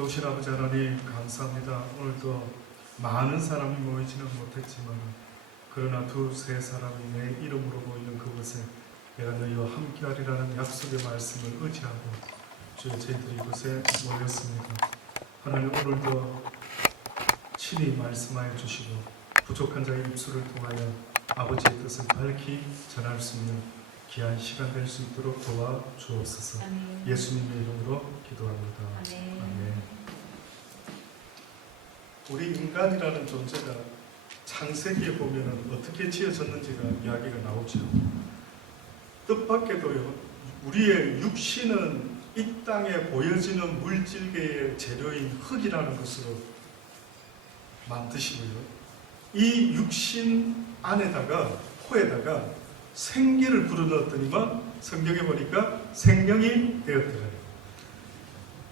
좋으신 아버지 하나님 감사합니다. 오늘도 많은 사람이 모이지는 못했지만 그러나 두세 사람이 내 이름으로 모이는 그곳에 내가 너희와 함께하리라는 약속의 말씀을 의지하고 주여 저희들이 이곳에 모였습니다. 하나님 오늘도 친히 말씀하여 주시고 부족한 자의 입술을 통하여 아버지의 뜻을 밝히 전할 수 있는 귀한 시간 될 수 있도록 도와주옵소서. 아멘. 예수님의 이름으로 기도합니다. 아멘. 아멘. 우리 인간이라는 존재가 창세기에 보면 어떻게 지어졌는지가 이야기가 나오죠. 뜻밖에도요, 우리의 육신은 이 땅에 보여지는 물질계의 재료인 흙이라는 것으로 만드시고요, 이 육신 안에다가 코에다가 생기를 불어넣었더니만 성경에 보니까 생명이 되었더래요.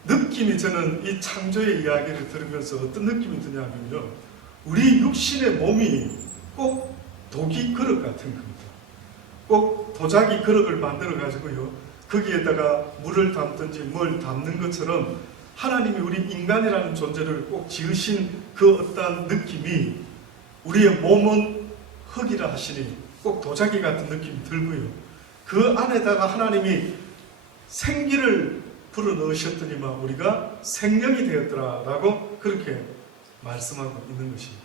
느낌이, 저는 이 창조의 이야기를 들으면서 어떤 느낌이 드냐면요, 우리 육신의 몸이 꼭 도기 그릇 같은 겁니다. 꼭 도자기 그릇을 만들어 가지고요, 거기에다가 물을 담든지 뭘 담는 것처럼 하나님이 우리 인간이라는 존재를 꼭 지으신 그 어떤 느낌이, 우리의 몸은 흙이라 하시니 꼭 도자기 같은 느낌이 들고요, 그 안에다가 하나님이 생기를 불어넣으셨더니만 우리가 생명이 되었더라라고 그렇게 말씀하고 있는 것입니다.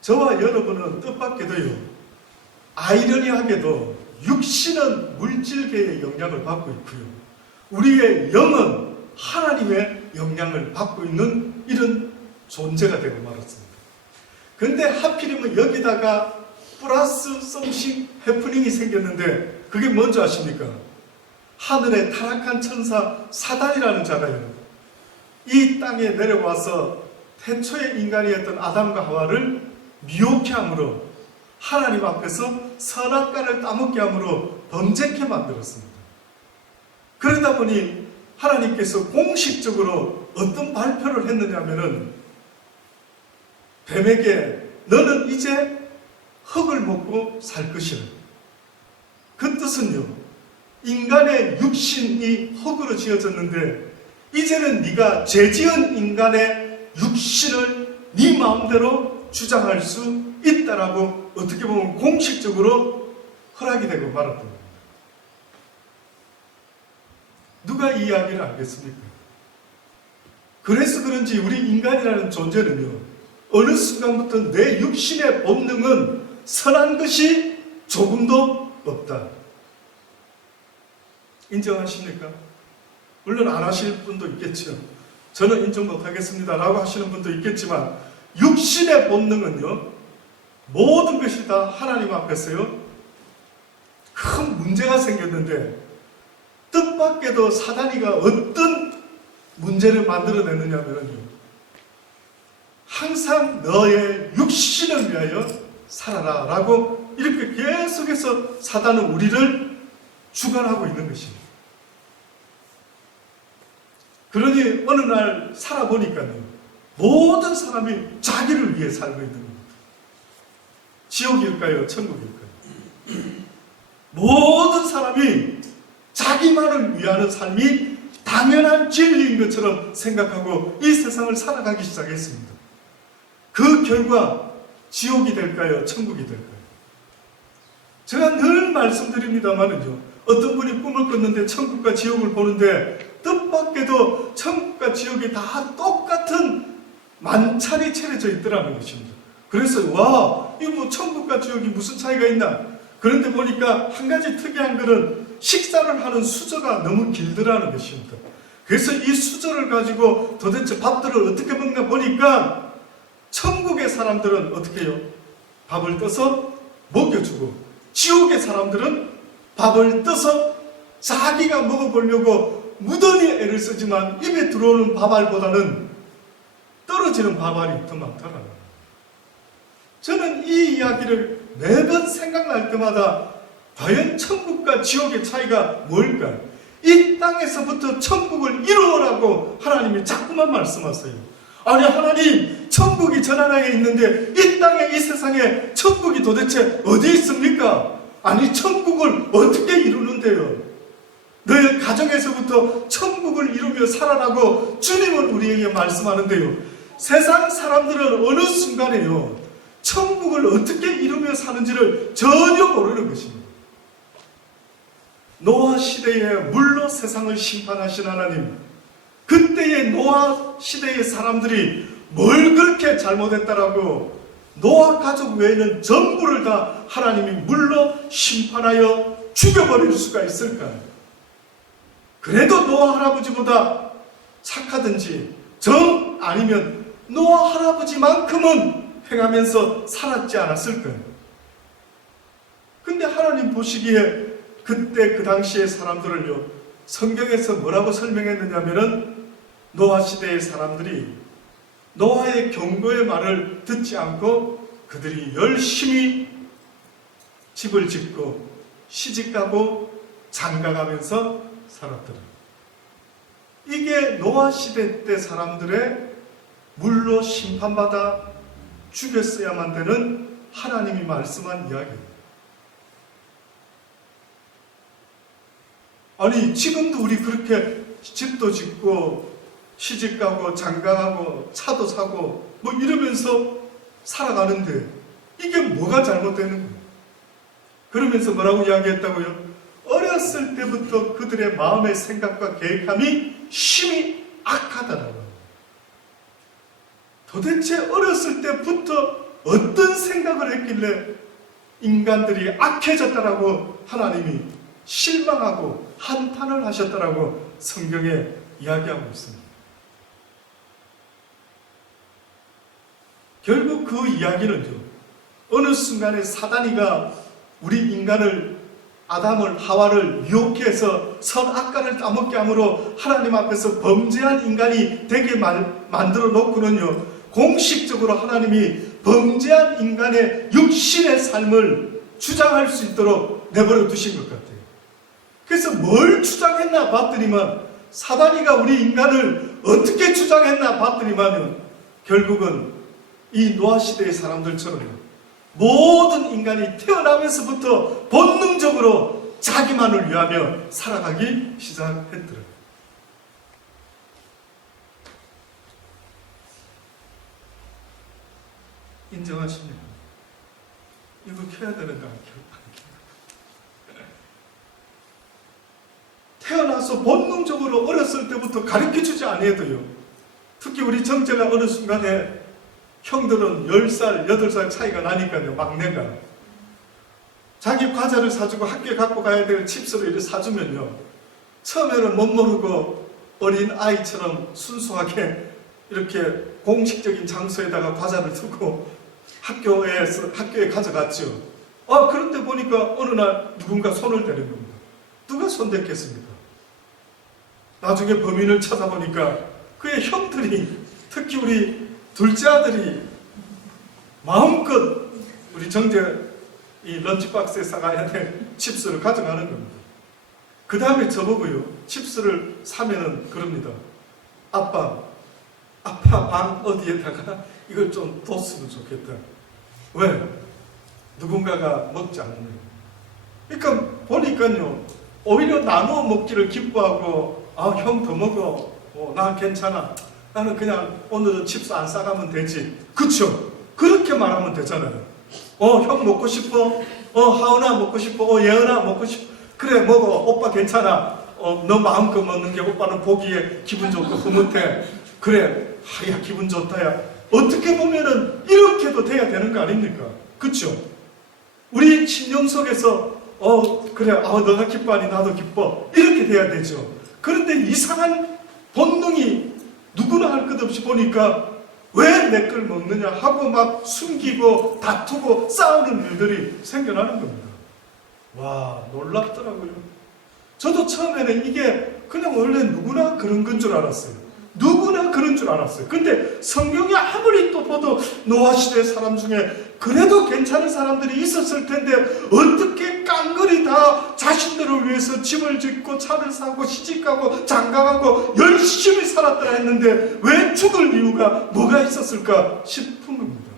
저와 여러분은 뜻밖에도요, 아이러니하게도 육신은 물질계의 영향을 받고 있고요, 우리의 영은 하나님의 영향을 받고 있는 이런 존재가 되고 말았습니다. 근데 하필이면 여기다가 플러스 썸씽 해프닝이 생겼는데, 그게 뭔지 아십니까? 하늘의 타락한 천사 사단이라는 자가요, 이 땅에 내려와서 태초의 인간이었던 아담과 하와를 미혹해 함으로, 하나님 앞에서 선악과를 따먹게 함으로 범죄케 만들었습니다. 그러다 보니 하나님께서 공식적으로 어떤 발표를 했느냐면은, 뱀에게 너는 이제 흙을 먹고 살 것이라. 그 뜻은요, 인간의 육신이 흙으로 지어졌는데 이제는 네가 죄지은 인간의 육신을 네 마음대로 주장할 수 있다라고 어떻게 보면 공식적으로 허락이 되고 말았던 겁니다. 누가 이 이야기를 알겠습니까? 그래서 그런지 우리 인간이라는 존재는요, 어느 순간부터 내 육신의 본능은 선한 것이 조금도 없다. 인정하십니까? 물론 안 하실 분도 있겠죠. 저는 인정 못하겠습니다 라고 하시는 분도 있겠지만, 육신의 본능은요, 모든 것이 다 하나님 앞에서요, 큰 문제가 생겼는데, 뜻밖에도 사단이가 어떤 문제를 만들어냈느냐면요, 항상 너의 육신을 위하여 살아라 라고 이렇게 계속해서 사단은 우리를 주관하고 있는 것입니다. 그러니 어느 날 살아보니까요, 모든 사람이 자기를 위해 살고 있는 겁니다. 지옥일까요? 천국일까요? 모든 사람이 자기만을 위하는 삶이 당연한 진리인 것처럼 생각하고 이 세상을 살아가기 시작했습니다. 그 결과 지옥이 될까요? 천국이 될까요? 제가 늘 말씀드립니다만은요, 어떤 분이 꿈을 꿨는데 천국과 지옥을 보는데 뜻밖에도 천국과 지옥이 다 똑같은 만찬이 차려져 있더라는 것입니다. 그래서 와, 이거 뭐 천국과 지옥이 무슨 차이가 있나? 그런데 보니까 한 가지 특이한 것은 식사를 하는 수저가 너무 길더라는 것입니다. 그래서 이 수저를 가지고 도대체 밥들을 어떻게 먹나 보니까 천국의 사람들은 어떻게 해요? 밥을 떠서 먹여주고, 지옥의 사람들은 밥을 떠서 자기가 먹어보려고 무던히 애를 쓰지만 입에 들어오는 밥알보다는 떨어지는 밥알이 더 많더라고요. 저는 이 이야기를 매번 생각날 때마다 과연 천국과 지옥의 차이가 뭘까? 이 땅에서부터 천국을 이루어라고 하나님이 자꾸만 말씀하세요. 아니, 하나님, 천국이 전 하나에 있는데 이 땅에, 이 세상에 천국이 도대체 어디 있습니까? 아니, 천국을 어떻게 이루는데요? 너의 가정에서부터 천국을 이루며 살아라고 주님은 우리에게 말씀하는데요. 세상 사람들은 어느 순간에요, 천국을 어떻게 이루며 사는지를 전혀 모르는 것입니다. 노아 시대에 물로 세상을 심판하신 하나님, 그때의 노아 시대의 사람들이 뭘 그렇게 잘못했다라고 노아 가족 외에는 전부를 다 하나님이 물로 심판하여 죽여버릴 수가 있을까요? 그래도 노아 할아버지보다 착하든지 정 아니면 노아 할아버지만큼은 행하면서 살았지 않았을까요? 근데 하나님 보시기에 그때 그 당시의 사람들을요, 성경에서 뭐라고 설명했느냐면은 노아 시대의 사람들이 노아의 경고의 말을 듣지 않고 그들이 열심히 집을 짓고 시집가고 장가가면서 살았더라. 이게 노아 시대 때 사람들의 물로 심판받아 죽였어야만 되는 하나님이 말씀한 이야기예요. 아니 지금도 우리 그렇게 집도 짓고 시집가고 장가가고 차도 사고 뭐 이러면서 살아가는데 이게 뭐가 잘못되는 거예요? 그러면서 뭐라고 이야기했다고요? 어렸을 때부터 그들의 마음의 생각과 계획함이 심히 악하다라고. 도대체 어렸을 때부터 어떤 생각을 했길래 인간들이 악해졌다라고 하나님이 실망하고 한탄을 하셨다라고 성경에 이야기하고 있습니다. 결국 그 이야기는요, 어느 순간에 사단이가 우리 인간을, 아담을, 하와를 유혹해서 선악과를 따먹게 함으로 하나님 앞에서 범죄한 인간이 되게 만들어 놓고는요, 공식적으로 하나님이 범죄한 인간의 육신의 삶을 주장할 수 있도록 내버려 두신 것 같아요. 그래서 뭘 주장했나 봤더니만, 사단이가 우리 인간을 어떻게 주장했나 봤더니만 결국은 이 노아 시대의 사람들처럼 모든 인간이 태어나면서부터 본능적으로 자기만을 위하며 살아가기 시작했더라고요. 인정하십니까? 이거 켜야 되는가? 태어나서 본능적으로 어렸을 때부터 가르쳐주지 않아도요, 특히 우리 정제가 어느 순간에 형들은 10살, 8살 차이가 나니까요, 막내가 자기 과자를 사주고 학교에 갖고 가야 될 칩스를 이렇게 사주면요, 처음에는 못 모르고 어린 아이처럼 순수하게 이렇게 공식적인 장소에다가 과자를 두고 학교에 가져갔죠. 그런데 보니까 어느 날 누군가 손을 대는 겁니다. 누가 손댔겠습니까? 나중에 범인을 찾아보니까 그의 형들이, 특히 우리 둘째 아들이 마음껏 우리 정재 이 런치박스에 싸가야 될 칩스를 가져가는 겁니다. 그 다음에 저보고요, 칩스를 사면은 그럽니다. 아빠 방 어디에다가 이걸 좀 뒀으면 좋겠다. 왜? 누군가가 먹지 않는 거예요. 그러니까 보니까요, 오히려 나누어 먹기를 기뻐하고, 형 더 먹어, 나 괜찮아, 나는 그냥 오늘은 칩스 안 싸가면 되지. 그쵸? 그렇게 말하면 되잖아요. 형 먹고 싶어? 하은아 먹고 싶어? 예은아 먹고 싶어? 그래 먹어, 오빠 괜찮아. 너 마음껏 먹는 게 오빠는 보기에 기분 좋고 흐뭇해. 그래, 야 기분 좋다 야. 어떻게 보면은 이렇게도 돼야 되는 거 아닙니까? 그쵸? 우리 심령 속에서 그래, 너가 기뻐하니 나도 기뻐, 이렇게 돼야 되죠. 그런데 이상한 본능이 누구나 할 것 없이 보니까 왜 내 걸 먹느냐 하고 막 숨기고 다투고 싸우는 일들이 생겨나는 겁니다. 와, 놀랍더라고요. 저도 처음에는 이게 그냥 원래 누구나 그런 건 줄 알았어요. 누구나 그런 줄 알았어요. 근데 성경이 아무리 또 봐도 노아 시대 사람 중에 그래도 괜찮은 사람들이 있었을 텐데 어떻게 깡그리 다 자신들을 위해서 집을 짓고 차를 사고 시집가고 장가가고 열심히 살았더라 했는데 왜 죽을 이유가 뭐가 있었을까 싶은 겁니다.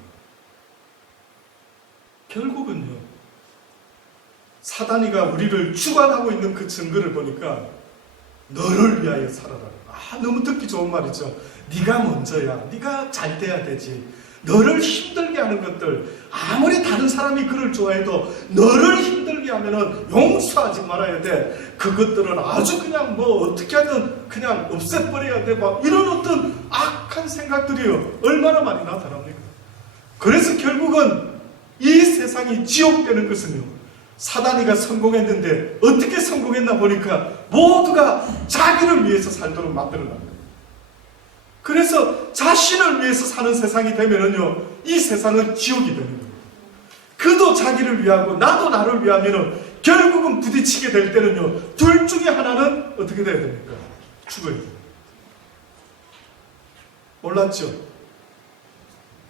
결국은요, 사단이가 우리를 주관하고 있는 그 증거를 보니까 너를 위하여 살아라. 너무 듣기 좋은 말이죠. 네가 먼저야. 네가 잘 돼야 되지. 너를 힘들게 하는 것들, 아무리 다른 사람이 그를 좋아해도 너를 힘들게 하면은 용서하지 말아야 돼. 그것들은 아주 그냥 어떻게 하든 그냥 없애버려야 돼. 막 이런 어떤 악한 생각들이요, 얼마나 많이 나타납니까? 그래서 결국은 이 세상이 지옥되는 것은요, 사단이가 성공했는데 어떻게 성공했나 보니까 모두가 자기를 위해서 살도록 만들어놨다. 그래서 자신을 위해서 사는 세상이 되면은요, 이 세상은 지옥이 되는 거예요. 그도 자기를 위하고 나도 나를 위하면은 결국은 부딪히게 될 때는요, 둘 중에 하나는 어떻게 돼야 됩니까? 죽어야 돼요. 몰랐죠?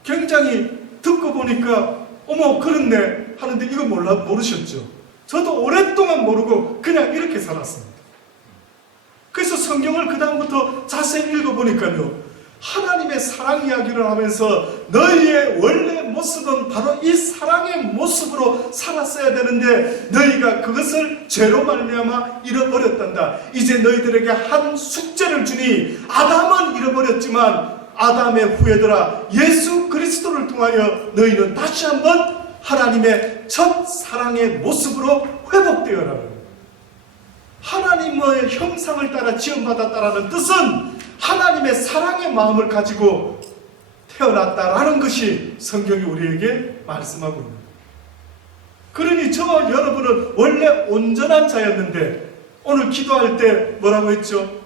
굉장히 듣고 보니까 어머 그렇네 하는데 이거 모르셨죠? 저도 오랫동안 모르고 그냥 이렇게 살았습니다. 그래서 성경을 그 다음부터 자세히 읽어보니까요, 하나님의 사랑 이야기를 하면서 너희의 원래 모습은 바로 이 사랑의 모습으로 살았어야 되는데 너희가 그것을 죄로 말미암아 잃어버렸단다. 이제 너희들에게 한 숙제를 주니 아담은 잃어버렸지만 아담의 후예들아, 예수 그리스도를 통하여 너희는 다시 한번 하나님의 첫 사랑의 모습으로 회복되어라. 하나님의 형상을 따라 지음받았다라는 뜻은 하나님의 사랑의 마음을 가지고 태어났다라는 것이 성경이 우리에게 말씀하고 있는 거예요. 그러니 저와 여러분은 원래 온전한 자였는데 오늘 기도할 때 뭐라고 했죠?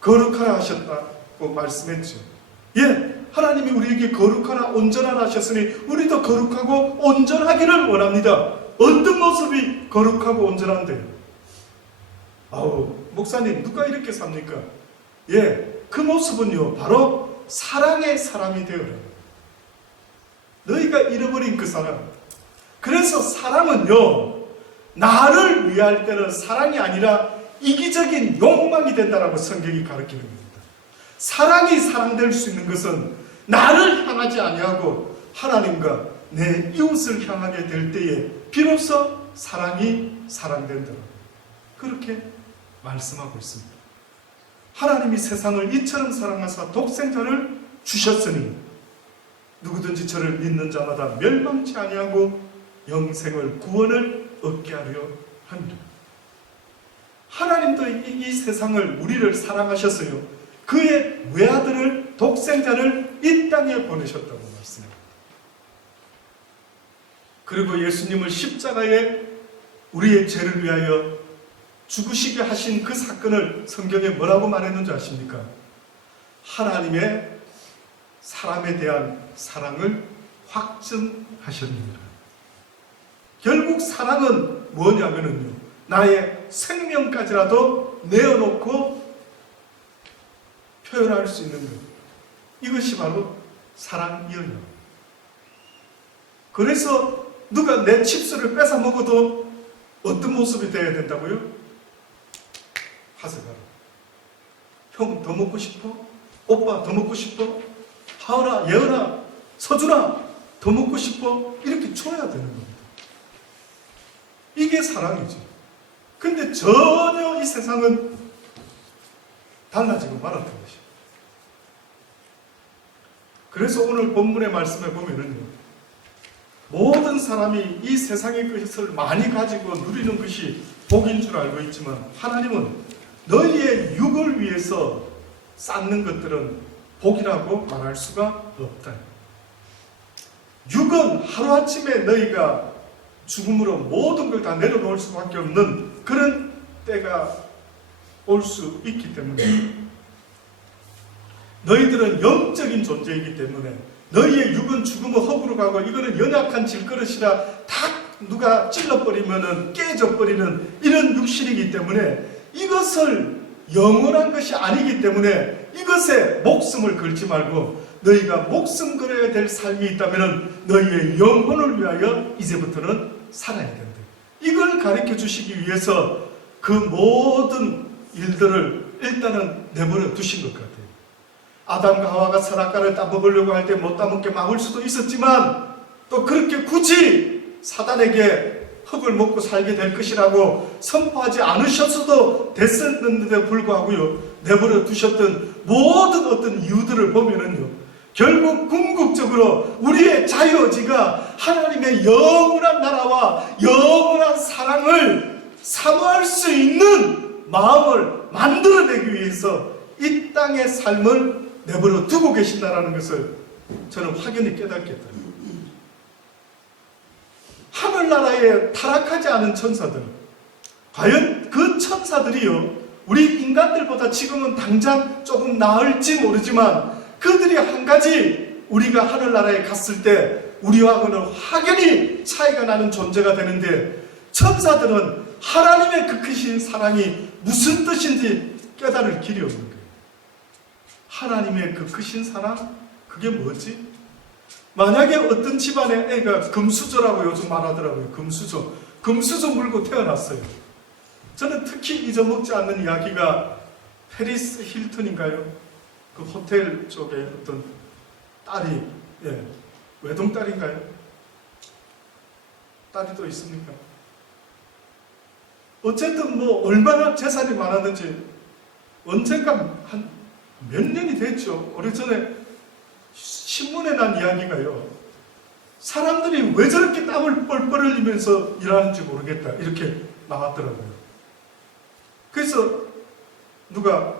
거룩하라 하셨다고 말씀했죠. 예, 하나님이 우리에게 거룩하라 온전하라 하셨으니 우리도 거룩하고 온전하기를 원합니다. 어떤 모습이 거룩하고 온전한데요? 목사님 누가 이렇게 삽니까? 예, 그 모습은요 바로 사랑의 사람이 되어라. 너희가 잃어버린 그 사랑. 그래서 사랑은요, 나를 위할 때는 사랑이 아니라 이기적인 욕망이 된다라고 성경이 가르치는 겁니다. 사랑이 사랑될 수 있는 것은 나를 향하지 아니하고 하나님과 내 이웃을 향하게 될 때에 비로소 사랑이 사랑된다. 그렇게 말씀하고 있습니다. 하나님이 세상을 이처럼 사랑하사 독생자를 주셨으니 누구든지 저를 믿는 자마다 멸망치 아니하고 영생을 구원을 얻게 하려 합니다. 하나님도 이 세상을 우리를 사랑하셨어요. 그의 외아들을 독생자를 이 땅에 보내셨다고 말씀합니다. 그리고 예수님을 십자가에 우리의 죄를 위하여 죽으시게 하신 그 사건을 성경에 뭐라고 말했는지 아십니까? 하나님의 사람에 대한 사랑을 확증하셨습니다. 결국 사랑은 뭐냐면요, 나의 생명까지라도 내어놓고 표현할 수 있는 것, 이것이 바로 사랑이에요. 그래서 누가 내 칩스를 뺏어 먹어도 어떤 모습이 되어야 된다고요? 하세요. 형 더 먹고 싶어? 오빠 더 먹고 싶어? 하은아, 예은아, 서준아 더 먹고 싶어? 이렇게 줘야 되는 겁니다. 이게 사랑이죠. 근데 전혀 이 세상은 달라지고 말았던 것이죠. 그래서 오늘 본문의 말씀에 보면은요, 모든 사람이 이 세상의 것을 많이 가지고 누리는 것이 복인 줄 알고 있지만 하나님은 너희의 육을 위해서 쌓는 것들은 복이라고 말할 수가 없다. 육은 하루아침에 너희가 죽음으로 모든 걸 다 내려놓을 수밖에 없는 그런 때가 올 수 있기 때문에 너희들은 영적인 존재이기 때문에 너희의 육은 죽음의 허구로 가고 이거는 연약한 질그릇이라 다 누가 찔러버리면 깨져버리는 이런 육신이기 때문에 이것을 영원한 것이 아니기 때문에 이것에 목숨을 걸지 말고 너희가 목숨 걸어야 될 삶이 있다면 너희의 영혼을 위하여 이제부터는 살아야 된다. 이걸 가르쳐 주시기 위해서 그 모든 일들을 일단은 내버려 두신 것 같아요. 아담과 하와가 선악과를 따먹으려고 할 때 못 따먹게 막을 수도 있었지만 또 그렇게 굳이 사단에게 흙을 먹고 살게 될 것이라고 선포하지 않으셨어도 됐었는데도 불구하고요, 내버려 두셨던 모든 어떤 이유들을 보면은요, 결국 궁극적으로 우리의 자유의지가 하나님의 영원한 나라와 영원한 사랑을 사모할 수 있는 마음을 만들어내기 위해서 이 땅의 삶을 내버려 두고 계신다는 것을 저는 확연히 깨닫겠다. 하늘나라에 타락하지 않은 천사들, 과연 그 천사들이요, 우리 인간들보다 지금은 당장 조금 나을지 모르지만 그들이 한 가지, 우리가 하늘나라에 갔을 때 우리와는 확연히 차이가 나는 존재가 되는데, 천사들은 하나님의 그 크신 사랑이 무슨 뜻인지 깨달을 길이 없는 거예요. 하나님의 그 크신 사랑? 그게 뭐지? 만약에 어떤 집안에 애가 금수저라고 요즘 말하더라고요. 금수저 물고 태어났어요. 저는 특히 잊어먹지 않는 이야기가 페리스 힐튼인가요? 그 호텔 쪽에 어떤 딸이, 외동딸인가요? 딸이 또 있습니까? 어쨌든 뭐 얼마나 재산이 많았는지 언젠가 한 몇 년이 됐죠. 오래전에 신문에 난 이야기가요, 사람들이 왜 저렇게 땀을 뻘뻘 흘리면서 일하는지 모르겠다, 이렇게 나왔더라고요. 그래서 누가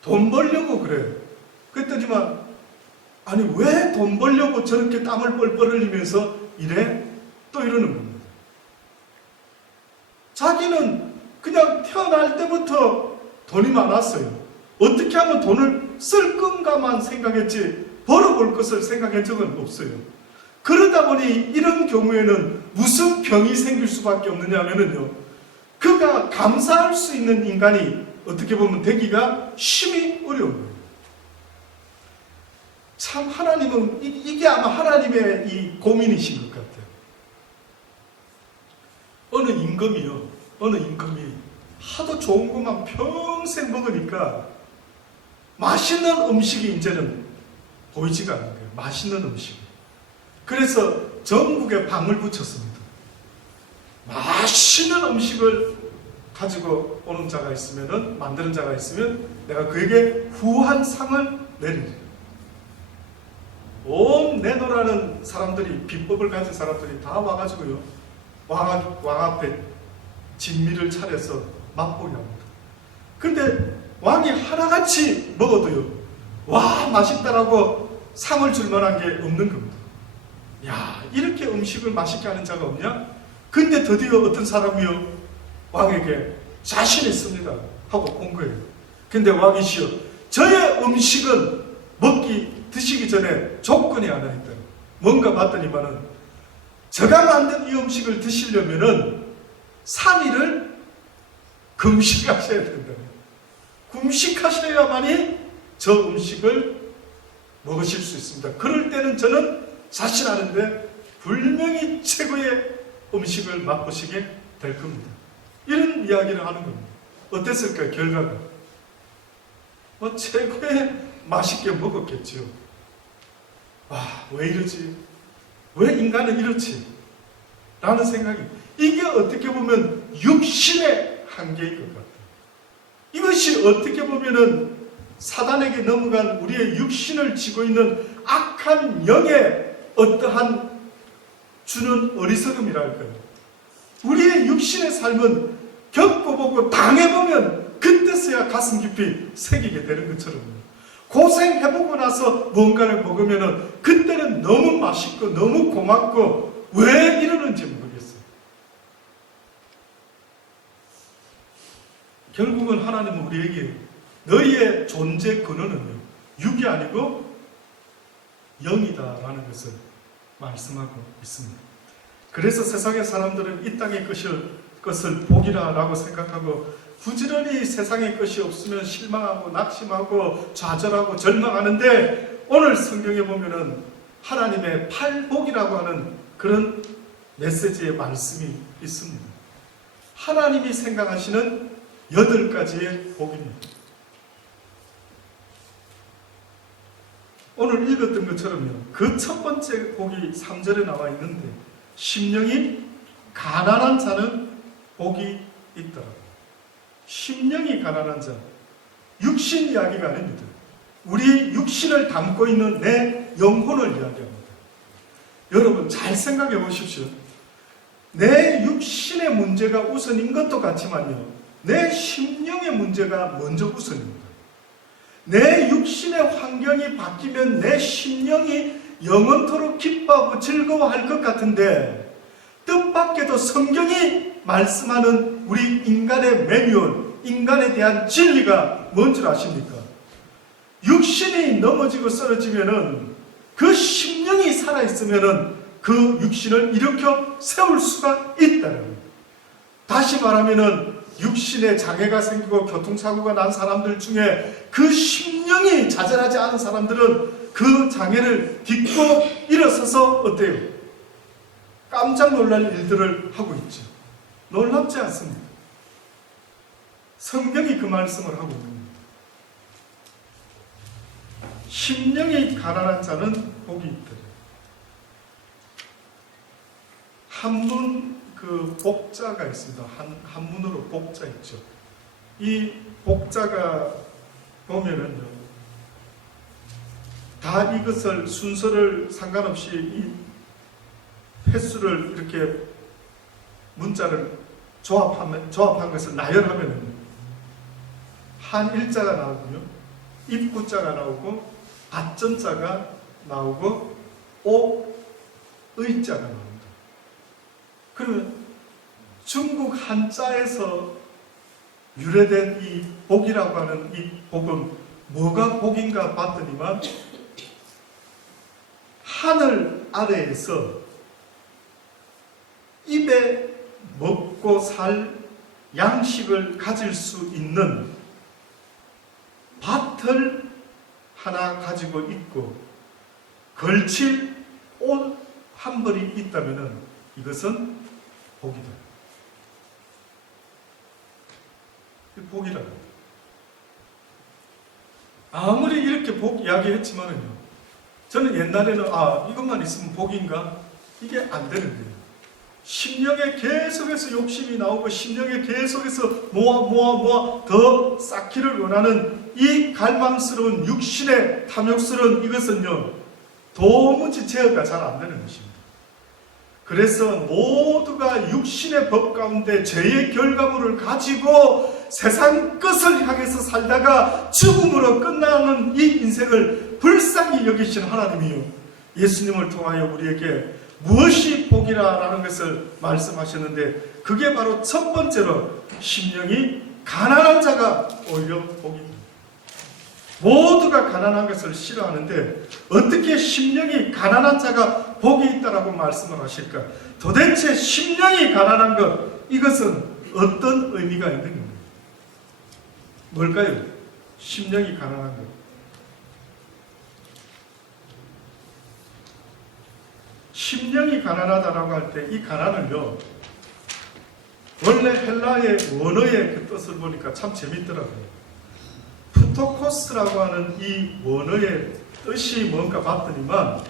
돈 벌려고 그래. 그랬더니만, 아니 왜 돈 벌려고 저렇게 땀을 뻘뻘 흘리면서 일해? 또 이러는 겁니다. 자기는 그냥 태어날 때부터 돈이 많았어요. 어떻게 하면 돈을 쓸 건가만 생각했지 벌어볼 것을 생각한 적은 없어요. 그러다 보니 이런 경우에는 무슨 병이 생길 수밖에 없느냐 하면요, 그가 감사할 수 있는 인간이 어떻게 보면 되기가 심히 어려운 거예요. 참 하나님은 이게 아마 하나님의 이 고민이신 것 같아요. 어느 임금이 하도 좋은 것만 평생 먹으니까 맛있는 음식이 이제는 보이지가 않는 거예요. 맛있는 음식. 그래서 전국에 방을 붙였습니다. 맛있는 음식을 가지고 오는 자가 있으면은, 만드는 자가 있으면 내가 그에게 후한 상을 내리리라. 온 내노라는 사람들이, 비법을 가진 사람들이 다 와가지고요, 왕 앞에 진미를 차려서 맛보게 합니다. 근데 왕이 하나같이 먹어도요, 와 맛있다라고 상을 줄 만한 게 없는 겁니다. 야, 이렇게 음식을 맛있게 하는 자가 없냐? 근데 드디어 어떤 사람이요, 왕에게 자신 있습니다 하고 온 거예요. 근데 왕이시여, 저의 음식은 드시기 전에 조건이 하나 있다. 뭔가 봤더니만은, 제가 만든 이 음식을 드시려면은 3일을 금식하셔야 된다. 금식하셔야만이 저 음식을 먹으실 수 있습니다. 그럴 때는 저는 자신하는데 분명히 최고의 음식을 맛보시게 될 겁니다. 이런 이야기를 하는 겁니다. 어땠을까요? 결과가? 최고의 맛있게 먹었겠죠. 왜 이러지? 왜 인간은 이렇지? 라는 생각이, 이게 어떻게 보면 육신의 한계인 것 같아요. 이것이 어떻게 보면은 사단에게 넘어간 우리의 육신을 지고 있는 악한 영의 어떠한 주는 어리석음이랄까요. 우리의 육신의 삶은 겪어보고 당해보면 그때서야 가슴 깊이 새기게 되는 것처럼, 고생해보고 나서 뭔가를 먹으면 그때는 너무 맛있고 너무 고맙고 왜 이러는지 모르겠어요. 결국은 하나님은 우리에게 너희의 존재 근원은요, 육이 아니고 영이다라는 것을 말씀하고 있습니다. 그래서 세상의 사람들은 이 땅의 것을 복이라고 생각하고 부지런히 세상의 것이 없으면 실망하고 낙심하고 좌절하고 절망하는데, 오늘 성경에 보면은 하나님의 팔복이라고 하는 그런 메시지의 말씀이 있습니다. 하나님이 생각하시는 8가지의 복입니다. 오늘 읽었던 것처럼요, 그 첫 번째 복이 3절에 나와 있는데, 심령이 가난한 자는 복이 있더라. 심령이 가난한 자, 육신 이야기가 아닙니다. 우리 육신을 담고 있는 내 영혼을 이야기합니다. 여러분 잘 생각해 보십시오. 내 육신의 문제가 우선인 것도 같지만요, 내 심령의 문제가 먼저 우선입니다. 내 육신의 환경이 바뀌면 내 심령이 영원토록 기뻐하고 즐거워할 것 같은데, 뜻밖에도 성경이 말씀하는 우리 인간의 매뉴얼, 인간에 대한 진리가 뭔 줄 아십니까? 육신이 넘어지고 쓰러지면은, 그 심령이 살아있으면은 그 육신을 일으켜 세울 수가 있다는 거예요. 다시 말하면은 육신에 장애가 생기고 교통사고가 난 사람들 중에 그 심령이 자잘하지 않은 사람들은 그 장애를 딛고 일어서서 어때요? 깜짝 놀랄 일들을 하고 있죠. 놀랍지 않습니다. 성경이 그 말씀을 하고 있습니다. 심령이 가난한 자는 복이 있더라. 한문 그 복자가 있습니다. 한문으로 복자 있죠. 이 복자가 보면은요, 다 이것을 순서를 상관없이 이 횟수를 이렇게 문자를 조합한 것을 나열하면은 한 일자가 나오고요, 입구자가 나오고, 밭전자가 나오고, 의자가 나옵니다. 그러면 중국 한자에서 유래된 이 복이라고 하는 이 복은 뭐가 복인가 봤더니만, 하늘 아래에서 입에 먹고 살 양식을 가질 수 있는 밭을 하나 가지고 있고, 걸칠 옷 한 벌이 있다면 이것은 복이다. 복이라. 아무리 이렇게 복 이야기했지만은요, 저는 옛날에는 이것만 있으면 복인가? 이게 안 되는 거예요. 심령에 계속해서 욕심이 나오고, 심령에 계속해서 모아 더 쌓기를 원하는 이 갈망스러운 육신의 탐욕스러운 이것은요, 도무지 제어가 잘 안 되는 것입니다. 그래서 모두가 육신의 법 가운데 죄의 결과물을 가지고 세상 끝을 향해서 살다가 죽음으로 끝나는 이 인생을 불쌍히 여기신 하나님이요, 예수님을 통하여 우리에게 무엇이 복이라는 것을 말씀하셨는데, 그게 바로 첫 번째로 심령이 가난한 자가 오히려 복입니다. 모두가 가난한 것을 싫어하는데 어떻게 심령이 가난한 자가 복이 있다라고 말씀을 하실까? 도대체 심령이 가난한 것, 이것은 어떤 의미가 있는 겁니까? 뭘까요? 심령이 가난한 것. 심령이 가난하다라고 할 때 이 가난은요, 원래 헬라의 원어의 그 뜻을 보니까 참 재밌더라고요. 푸토코스라고 하는 이 원어의 뜻이 뭔가 봤더니만,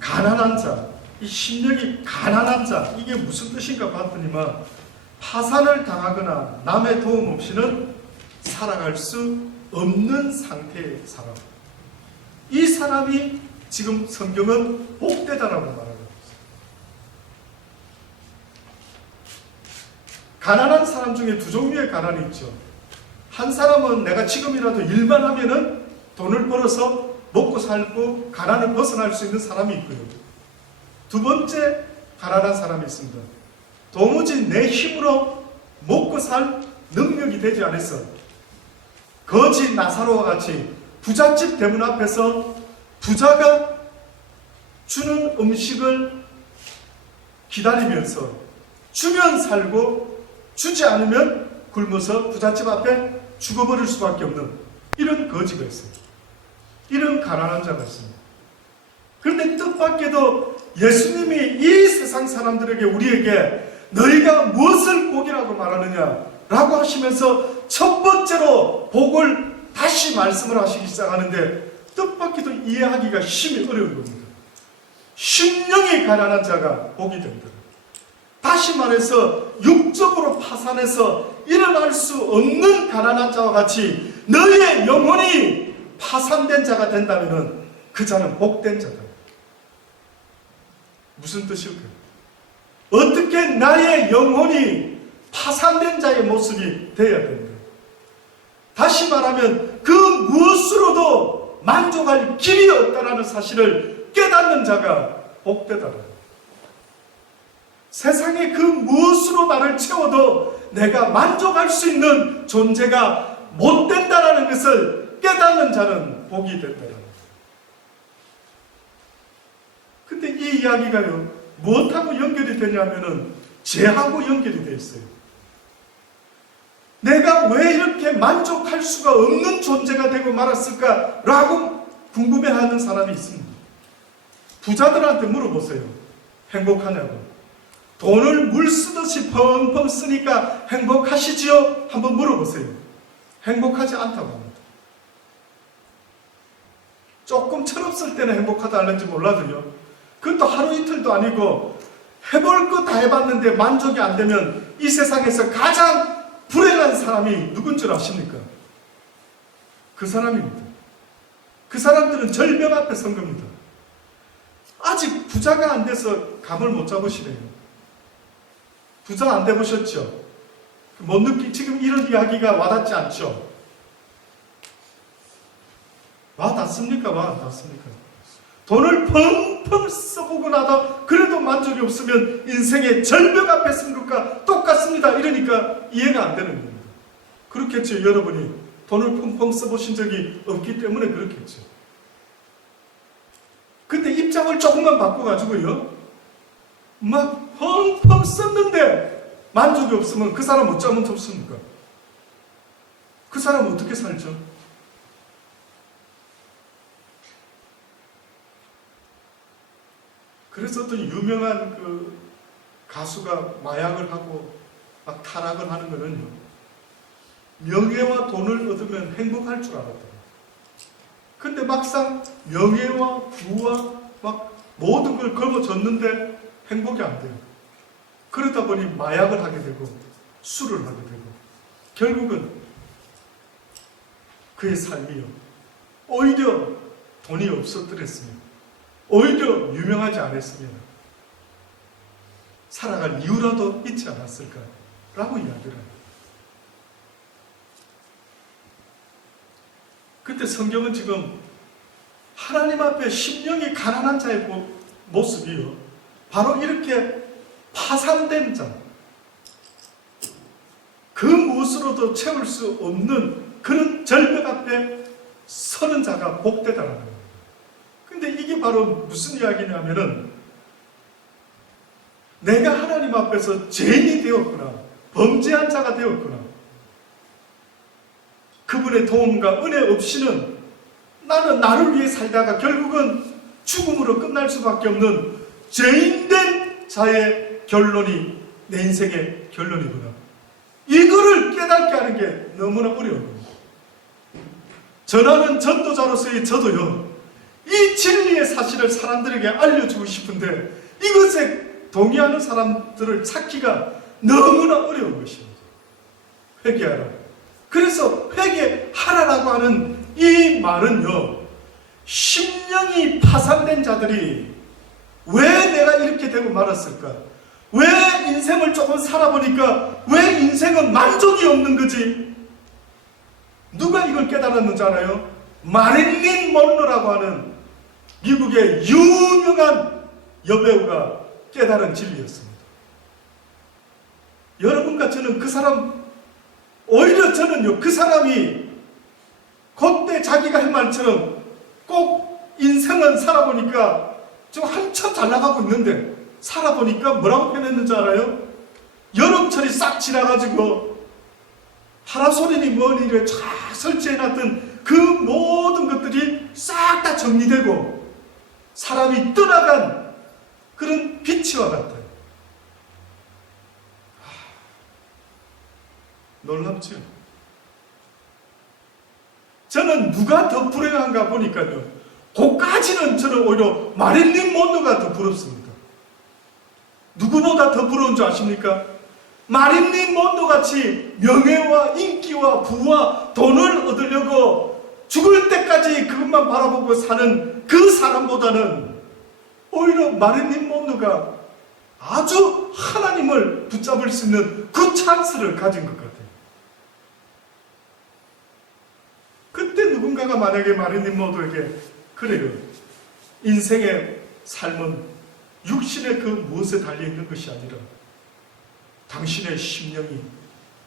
가난한 자, 이 심령이 가난한 자, 이게 무슨 뜻인가 봤더니만, 파산을 당하거나 남의 도움 없이는 살아갈 수 없는 상태의 사람. 이 사람이 지금 성경은 복되다라고 말하고 있습니다. 가난한 사람 중에 두 종류의 가난이 있죠. 한 사람은 내가 지금이라도 일만 하면은 돈을 벌어서 먹고 살고 가난을 벗어날 수 있는 사람이 있고요. 두 번째 가난한 사람이 있습니다. 도무지 내 힘으로 먹고 살 능력이 되지 않아서 거지 나사로와 같이 부잣집 대문 앞에서 부자가 주는 음식을 기다리면서 주면 살고 주지 않으면 굶어서 부잣집 앞에 죽어버릴 수밖에 없는 이런 거지가 있어요. 이런 가난한 자가 있습니다. 그런데 뜻밖에도 예수님이 이 세상 사람들에게, 우리에게 너희가 무엇을 복이라고 말하느냐 라고 하시면서 첫 번째로 복을 다시 말씀을 하시기 시작하는데, 뜻밖에도 이해하기가 심히 어려운 겁니다. 심령이 가난한 자가 복이 된다. 다시 말해서 육적으로 파산해서 일어날 수 없는 가난한 자와 같이 너의 영혼이 파산된 자가 된다면 그 자는 복된 자다. 무슨 뜻일까요? 어떻게 나의 영혼이 파산된 자의 모습이 되어야 된다. 다시 말하면 그 무엇으로도 만족할 길이 없다는 사실을 깨닫는 자가 복되다. 세상에 그 무엇으로 나를 채워도 내가 만족할 수 있는 존재가 못 된다는 것을 깨닫는 자는 복이 된다. 근데 이 이야기가요, 무엇하고 연결이 되냐면은 죄하고 연결이 되어 있어요. 내가 왜 이렇게 만족할 수가 없는 존재가 되고 말았을까라고 궁금해하는 사람이 있습니다. 부자들한테 물어보세요. 행복하냐고. 돈을 물 쓰듯이 펑펑 쓰니까 행복하시지요? 한번 물어보세요. 행복하지 않다고 합니다. 조금 철없을 때는 행복하다 하는지 몰라도요, 그것도 하루 이틀도 아니고 해볼 거 다 해봤는데 만족이 안 되면 이 세상에서 가장 불행한 사람이 누군 줄 아십니까? 그 사람입니다. 그 사람들은 절벽 앞에 선 겁니다. 아직 부자가 안 돼서 감을 못 잡으시네요. 부자 안 돼보셨죠? 못 지금 이런 이야기가 와닿지 않죠? 와닿습니까? 와닿습니까? 돈을 펑펑 써보고 나도 그래도 만족이 없으면 인생의 절벽 앞에 쓴 것과 똑같습니다. 이러니까 이해가 안 되는 겁니다. 그렇겠죠. 여러분이 돈을 펑펑 써보신 적이 없기 때문에 그렇겠죠. 근데 입장을 조금만 바꿔가지고요, 막 펑펑 썼는데 만족이 없으면 그 사람 어쩌면 좋습니까? 그 사람은 어떻게 살죠? 그래서 어떤 유명한 그 가수가 마약을 하고 막 타락을 하는 거는요, 명예와 돈을 얻으면 행복할 줄 알았다. 근데 막상 명예와 부와 막 모든 걸 걸어줬는데 행복이 안 돼요. 그러다 보니 마약을 하게 되고 술을 하게 되고 결국은 그의 삶이요, 오히려 돈이 없었더랬으면, 오히려 유명하지 않았으면 살아갈 이유라도 있지 않았을까라고 이야기를 합니다. 그때 성경은 지금 하나님 앞에 심령이 가난한 자의 모습이요, 바로 이렇게 파산된 자, 그 무엇으로도 채울 수 없는 그런 절벽 앞에 서는 자가 복되다라는 겁니다. 근데 이게 바로 무슨 이야기냐면은 내가 하나님 앞에서 죄인이 되었구나, 범죄한 자가 되었구나, 그분의 도움과 은혜 없이는 나는 나를 위해 살다가 결국은 죽음으로 끝날 수밖에 없는 죄인된 자의 결론이 내 인생의 결론이구나. 이거를 깨닫게 하는 게 너무나 어려워요. 저는 전도자로서의 저도요, 이 진리의 사실을 사람들에게 알려주고 싶은데 이것에 동의하는 사람들을 찾기가 너무나 어려운 것입니다. 회개하라. 그래서 회개하라라고 하는 이 말은요, 심령이 파산된 자들이 왜 내가 이렇게 되고 말았을까? 왜 인생을 조금 살아보니까 왜 인생은 만족이 없는 거지? 누가 이걸 깨달았는지 알아요? 마릴린 먼로라고 하는 미국의 유명한 여배우가 깨달은 진리였습니다. 여러분과 저는 그 사람, 오히려 저는요, 그 사람이 그때 자기가 한 말처럼 꼭 인생은 살아보니까 좀 한참 잘 나가고 있는데 살아보니까 뭐라고 표현했는지 알아요? 여름철이 싹 지나가지고 파라솔이니 뭐니 쫙 설치해놨던 그 모든 것들이 싹 다 정리되고 사람이 떠나간 그런 빛이와 같아요. 놀랍죠? 저는 누가 더 불행한가 보니까요, 그까지는 저는 오히려 마릴린 먼로가 더 부럽습니다. 누구보다 더 부러운 줄 아십니까? 마릴린 먼로 같이 명예와 인기와 부와 돈을 얻으려고 죽을 때까지 그것만 바라보고 사는 그 사람보다는 오히려 마릴린 먼로가 아주 하나님을 붙잡을 수 있는 그 찬스를 가진 것 같아요. 그때 누군가가 만약에 마릴린 먼로에게 그래요. 인생의 삶은 육신의 그 무엇에 달려있는 것이 아니라 당신의 심령이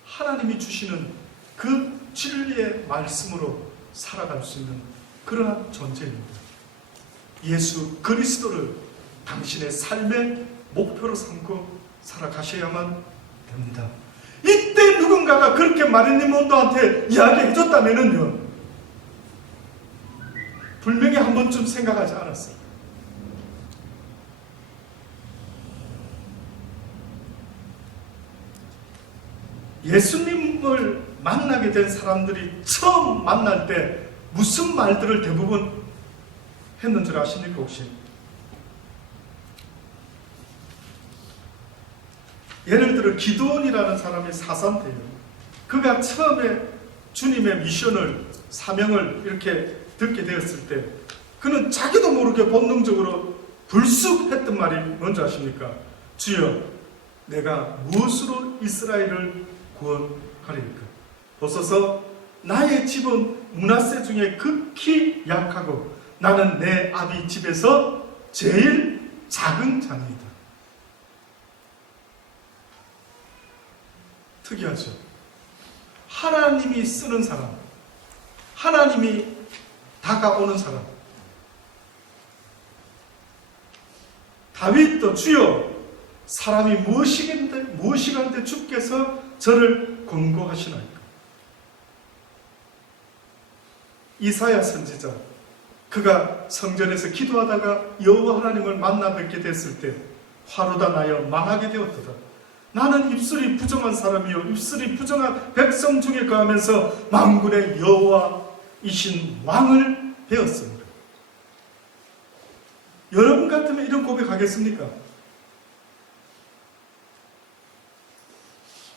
하나님이 주시는 그 진리의 말씀으로 살아갈 수 있는 그러한 존재입니다. 예수 그리스도를 당신의 삶의 목표로 삼고 살아가셔야만 됩니다. 이때 누군가가 그렇게 마릴린 먼로한테 이야기해 줬다면은요, 분명히 한 번쯤 생각하지 않았어요. 예수님을 만나게 된 사람들이 처음 만날 때 무슨 말들을 대부분 했는 줄 아십니까 혹시? 예를 들어 기드온이라는 사람이 사산돼요. 그가 처음에 주님의 미션을, 사명을 이렇게 듣게 되었을 때 그는 자기도 모르게 본능적으로 불쑥 했던 말이 뭔지 아십니까? 주여, 내가 무엇으로 이스라엘을 구원하리까? 보소서, 나의 집은 므낫세 중에 극히 약하고 나는 내 아비 집에서 제일 작은 자니이다. 특이하죠? 하나님이 쓰는 사람, 하나님이 다가오는 사람. 다윗도 주여, 사람이 무엇이간데 주께서 저를 권고하시나이까? 이사야 선지자, 그가 성전에서 기도하다가 여호와 하나님을 만나 뵙게 됐을 때 화로다 나여 망하게 되었도다. 나는 입술이 부정한 사람이요 입술이 부정한 백성 중에 거하면서 만군의 여호와이신 왕을 배웠습니다. 여러분 같으면 이런 고백하겠습니까?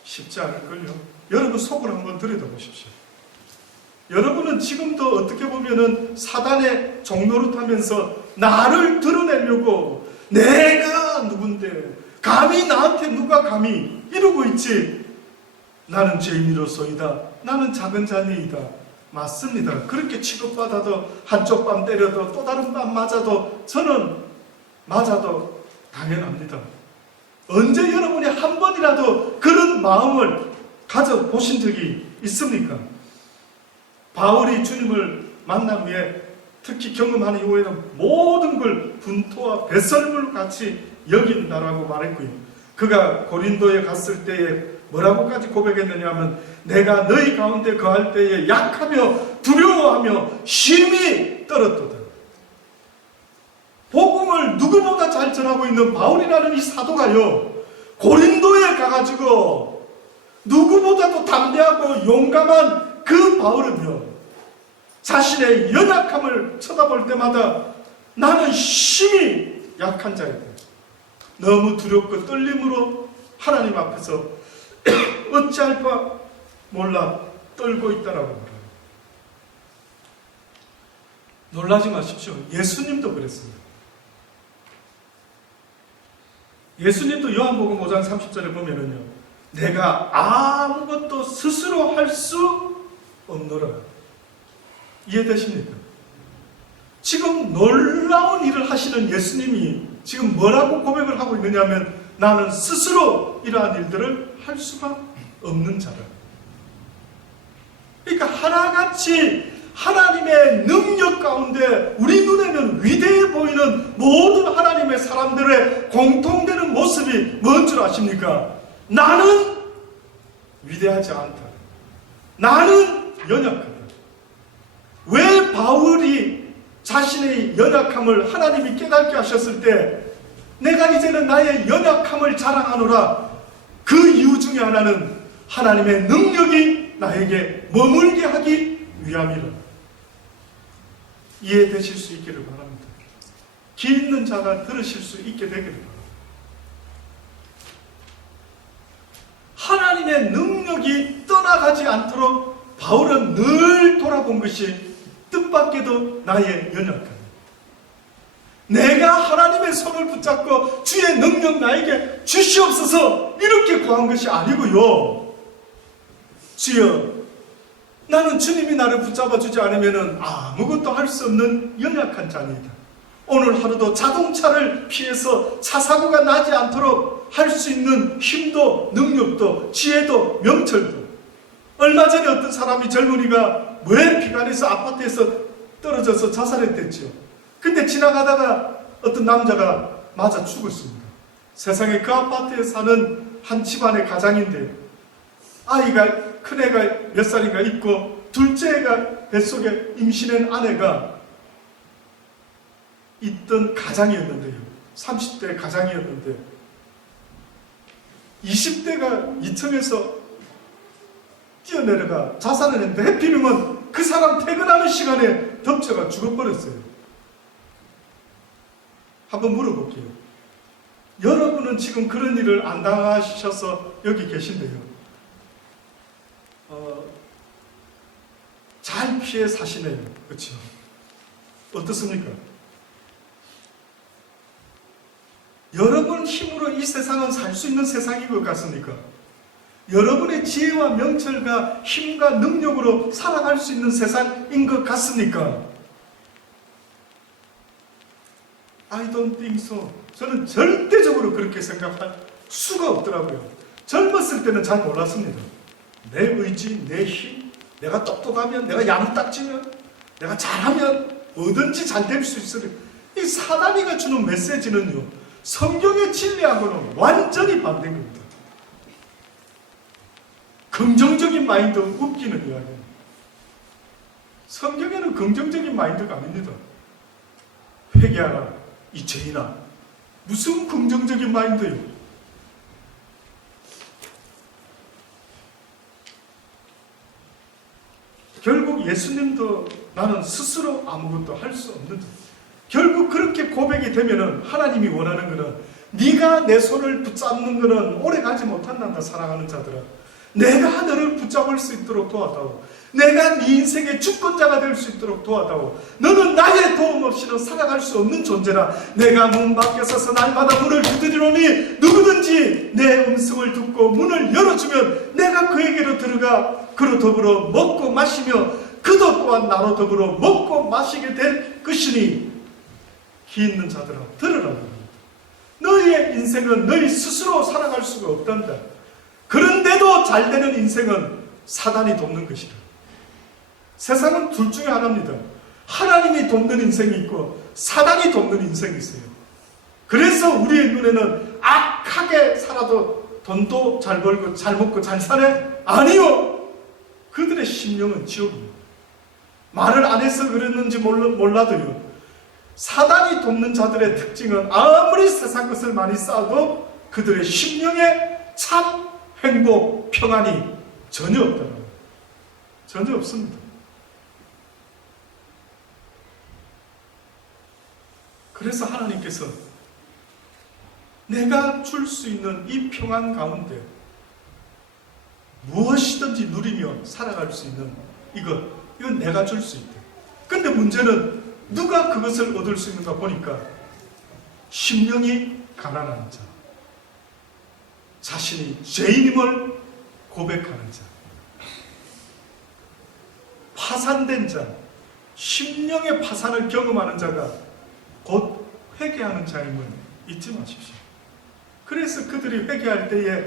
쉽지 않을걸요. 여러분 속을 한번 들여다보십시오. 여러분은 지금도 어떻게 보면은 사단의 종노릇하면서 나를 드러내려고 내가 누군데 감히 나한테 누가 감히 이러고 있지. 나는 죄인이로소이다. 나는 작은 자니이다. 맞습니다. 그렇게 취급받아도 한쪽 뺨 때려도 또 다른 뺨 맞아도 저는 맞아도 당연합니다. 언제 여러분이 한 번이라도 그런 마음을 가져보신 적이 있습니까? 바울이 주님을 만난 후에 특히 경험하는 이후에는 모든 걸 분토와 배설물 같이 여긴다라고 말했고요. 그가 고린도에 갔을 때에 뭐라고까지 고백했느냐 하면 내가 너희 가운데 거할 때에 약하며 두려워하며 심히 떨었도다. 복음을 누구보다 잘 전하고 있는 바울이라는 이 사도가요, 고린도에 가가지고 누구보다도 담대하고 용감한 그 바울은요, 자신의 연약함을 쳐다볼 때마다 나는 심히 약한 자이다. 너무 두렵고 떨림으로 하나님 앞에서 어찌할 바 몰라 떨고 있다라고 말해요. 놀라지 마십시오. 예수님도 그랬습니다. 예수님도 요한복음 5장 30절에 보면은요, 내가 아무것도 스스로 할 수 없노라. 이해되십니까? 지금 놀라운 일을 하시는 예수님이 지금 뭐라고 고백을 하고 있느냐 하면 나는 스스로 이러한 일들을 할 수가 없는 자라. 그러니까 하나같이 하나님의 능력 가운데 우리 눈에는 위대해 보이는 모든 하나님의 사람들의 공통되는 모습이 뭔 줄 아십니까? 나는 위대하지 않다. 나는 연약하다. 왜 바울이 자신의 연약함을 하나님이 깨닫게 하셨을 때 내가 이제는 나의 연약함을 자랑하노라, 그 이유 중에 하나는 하나님의 능력이 나에게 머물게 하기 위함이라. 이해되실 수 있기를 바랍니다. 귀 있는 자가 들으실 수 있게 되기를 바랍니다. 하나님의 능력이 떠나가지 않도록 바울은 늘 돌아본 것이 뜻밖에도 나의 연약함. 내가 하나님의 손을 붙잡고 주의 능력 나에게 주시옵소서 이렇게 구한 것이 아니고요. 주여, 나는 주님이 나를 붙잡아 주지 않으면 아무것도 할 수 없는 연약한 자입니다. 오늘 하루도 자동차를 피해서 차 사고가 나지 않도록 할 수 있는 힘도 능력도 지혜도 명철도. 얼마 전에 어떤 사람이 젊은이가 왜 피가 내서 아파트에서 떨어져서 자살했댔죠. 근데 지나가다가 어떤 남자가 맞아 죽었습니다. 세상에 그 아파트에 사는 한 집안의 가장인데요. 아이가, 큰애가 몇 살인가 있고 둘째가 뱃속에 임신한 아내가 있던 가장이었는데요. 30대 가장이었는데 20대가 2층에서 뛰어내려가 자살을 했는데 해피님은 그 사람 퇴근하는 시간에 덮쳐가 죽어버렸어요. 한번 물어볼게요. 여러분은 지금 그런 일을 안 당하셔서 여기 계신데요. 잘 피해 사시네요. 그렇죠? 어떻습니까? 여러분 힘으로 이 세상은 살 수 있는 세상인 것 같습니까? 여러분의 지혜와 명철과 힘과 능력으로 살아갈 수 있는 세상인 것 같습니까? I don't think so. 저는 절대적으로 그렇게 생각할 수가 없더라고요. 젊었을 때는 잘 몰랐습니다. 내 의지, 내 힘, 내가 똑똑하면, 내가 야무딱지면, 내가 잘하면 뭐든지 잘 될 수 있어요. 이 사단이가 주는 메시지는요, 성경의 진리하고는 완전히 반대인 겁니다. 긍정적인 마인드, 웃기는 이야기입니다. 성경에는 긍정적인 마인드가 아닙니다. 회개하라, 이 죄인아. 무슨 긍정적인 마인드요? 결국 예수님도 나는 스스로 아무것도 할 수 없는 자. 결국 그렇게 고백이 되면은 하나님이 원하는 것은 네가 내 손을 붙잡는 것은 오래 가지 못한단다. 사랑하는 자들아, 내가 너를 붙잡을 수 있도록 도와다오. 내가 네 인생의 주권자가 될 수 있도록 도와다오. 너는 나의 도움 없이는 살아갈 수 없는 존재라. 내가 문 밖에 서서 날마다 문을 두드리노니 누구든지 내 음성을 듣고 문을 열어주면 내가 그에게로 들어가 그로 더불어 먹고 마시며 그도 또한 나로 더불어 먹고 마시게 될 것이니 귀 있는 자들아 들으라. 너희의 인생은 너희 스스로 살아갈 수가 없단다. 그런데도 잘 되는 인생은 사단이 돕는 것이다. 세상은 둘 중에 하나입니다. 하나님이 돕는 인생이 있고 사단이 돕는 인생이 있어요. 그래서 우리의 눈에는 악하게 살아도 돈도 잘 벌고 잘 먹고 잘 사네? 아니요. 그들의 심령은 지옥입니다. 말을 안 해서 그랬는지 몰라도요. 사단이 돕는 자들의 특징은 아무리 세상 것을 많이 쌓아도 그들의 심령에 참 행복, 평안이 전혀 없다는 거예요. 전혀 없습니다. 그래서 하나님께서 내가 줄 수 있는 이 평안 가운데 무엇이든지 누리며 살아갈 수 있는 이건 내가 줄 수 있대. 근데 문제는 누가 그것을 얻을 수 있는가 보니까 심령이 가난한 자, 자신이 죄인임을 고백하는 자, 파산된 자, 심령의 파산을 경험하는 자가 곧 회개하는 자임을 잊지 마십시오. 그래서 그들이 회개할 때에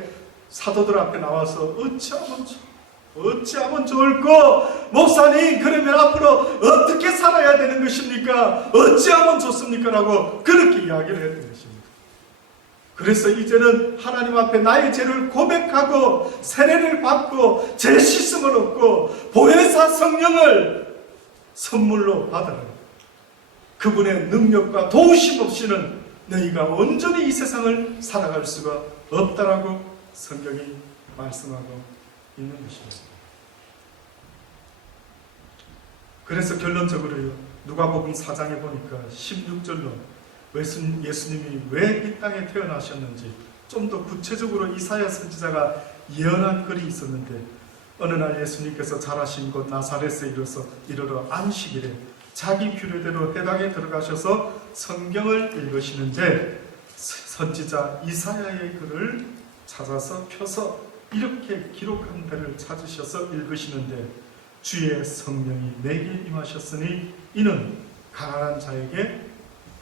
사도들 앞에 나와서 어찌하면 좋을까? 목사님, 그러면 앞으로 어떻게 살아야 되는 것입니까? 어찌하면 좋습니까? 라고 그렇게 이야기를 했던 것입니다. 그래서 이제는 하나님 앞에 나의 죄를 고백하고 세례를 받고 죄 씻음을 얻고 보혜사 성령을 선물로 받아라. 그분의 능력과 도우심 없이는 너희가 온전히 이 세상을 살아갈 수가 없다라고 성경이 말씀하고 있는 것입니다. 그래서 결론적으로요, 누가복음 4장에 보니까 16절로 예수님이 왜 이 땅에 태어나셨는지 좀 더 구체적으로 이사야 선지자가 예언한 글이 있었는데, 어느 날 예수님께서 자라신 곳 나사렛에 이르러 안식일에 자기 규례대로 회당에 들어가셔서 성경을 읽으시는데, 선지자 이사야의 글을 찾아서 펴서 이렇게 기록한 데를 찾으셔서 읽으시는데, 주의 성령이 내게 임하셨으니 이는 가난한 자에게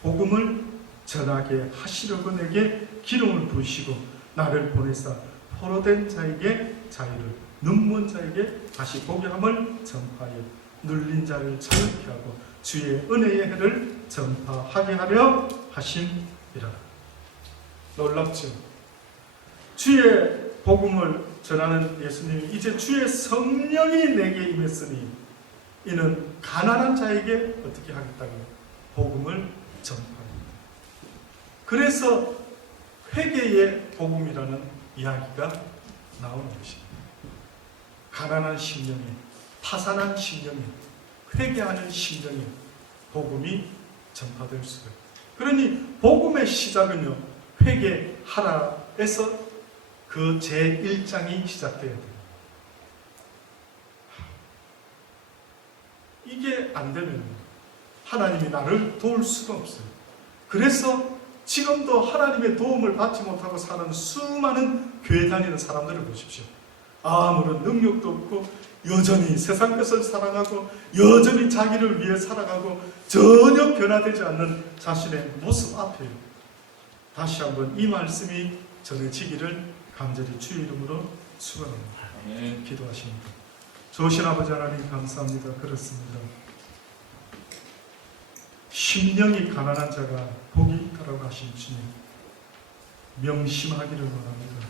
복음을 전하게 하시려고 내게 기름을 부으시고 나를 보내사 포로된 자에게 자유를, 눈먼 자에게 다시 보게 함을 전파하여 눌린 자를 자유케 하고 주의 은혜의 해를 전파하게 하려 하심이라. 놀랍죠? 주의 복음을 전하는 예수님이 이제 주의 성령이 내게 임했으니 이는 가난한 자에게 어떻게 하겠다고요? 복음을 전파합니다. 그래서 회개의 복음이라는 이야기가 나오는 것입니다. 가난한 심령에, 파산한 심령에, 회개하는 심령에 복음이 전파될 수가 있습니다. 그러니 복음의 시작은요, 회개하라에서 그 제1장이 시작되어야 돼요. 이게 안 되면 하나님이 나를 도울 수가 없어요. 그래서 지금도 하나님의 도움을 받지 못하고 사는 수많은 교회 다니는 사람들을 보십시오. 아무런 능력도 없고 여전히 세상 것을 사랑하고 여전히 자기를 위해 살아가고 전혀 변화되지 않는 자신의 모습 앞에 다시 한번 이 말씀이 전해지기를 간절히 주의 이름으로 축원합니다. 기도하십니다. 좋으신 아버지 하나님 감사합니다. 그렇습니다. 심령이 가난한 자가 복이 있다라고 하신 주님, 명심하기를 원합니다.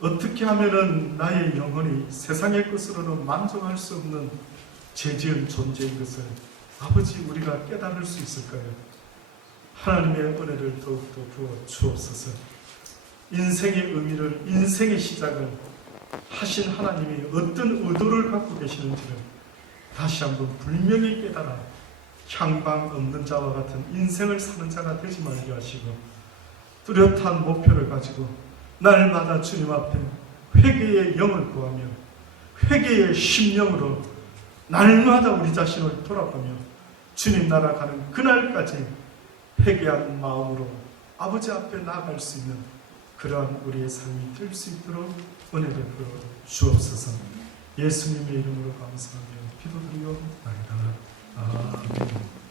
어떻게 하면은 나의 영혼이 세상의 것으로는 만족할 수 없는 죄지은 존재인 것을 아버지 우리가 깨달을 수 있을까요? 하나님의 은혜를 더욱더 부어 주옵소서. 인생의 의미를, 인생의 시작을 하신 하나님이 어떤 의도를 갖고 계시는지를 다시 한번 분명히 깨달아 향방 없는 자와 같은 인생을 사는 자가 되지 말게 하시고, 뚜렷한 목표를 가지고 날마다 주님 앞에 회개의 영을 구하며 회개의 심령으로 날마다 우리 자신을 돌아보며 주님 나라 가는 그날까지 회개한 마음으로 아버지 앞에 나아갈 수 있는 그러한 우리의 삶이 될 수 있도록 은혜를 베풀어 주옵소서. 예수님의 이름으로 감사하며 기도드리옵나이다. 아멘.